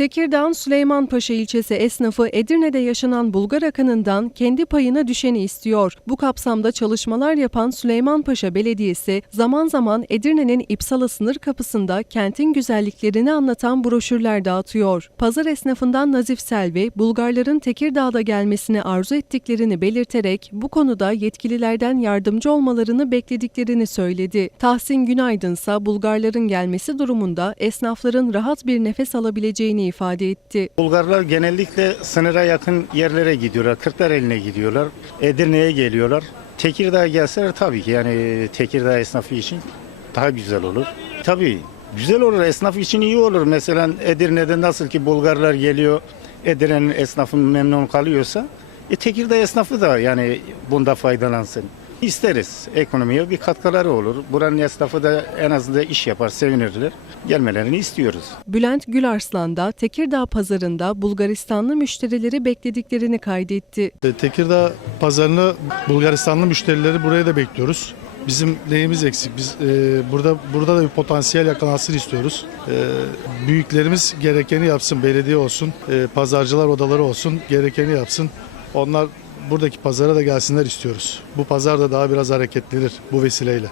Tekirdağ Süleymanpaşa ilçesi esnafı Edirne'de yaşanan Bulgar akınından kendi payına düşeni istiyor. Bu kapsamda çalışmalar yapan Süleymanpaşa Belediyesi zaman zaman Edirne'nin İpsala sınır kapısında kentin güzelliklerini anlatan broşürler dağıtıyor. Pazar esnafından Nazif Selvi, Bulgarların Tekirdağ'da gelmesini arzu ettiklerini belirterek bu konuda yetkililerden yardımcı olmalarını beklediklerini söyledi. Tahsin Günaydın ise Bulgarların gelmesi durumunda esnafların rahat bir nefes alabileceğini ifade etti. Bulgarlar genellikle sınıra yakın yerlere gidiyorlar. Kırklareli'ne gidiyorlar. Edirne'ye geliyorlar. Tekirdağ'a gelseler tabii ki yani Tekirdağ esnafı için daha güzel olur. Tabii güzel olur esnaf için iyi olur. Mesela Edirne'de nasıl ki Bulgarlar geliyor Edirne'nin esnafı memnun kalıyorsa e, Tekirdağ esnafı da yani bunda faydalansın. İsteriz. Ekonomiye bir katkıları olur. Buranın esnafı da en azından iş yapar, sevinirler. Gelmelerini istiyoruz. Bülent Gülarslan da Tekirdağ pazarında Bulgaristanlı müşterileri beklediklerini kaydetti. E, Tekirdağ pazarına Bulgaristanlı müşterileri buraya da bekliyoruz. Bizim neyimiz eksik? Biz e, burada burada da bir potansiyel yakalansın istiyoruz. E, büyüklerimiz gerekeni yapsın, belediye olsun, e, pazarcılar odaları olsun, gerekeni yapsın. Onlar buradaki pazara da gelsinler istiyoruz. Bu pazar da daha biraz hareketlidir bu vesileyle.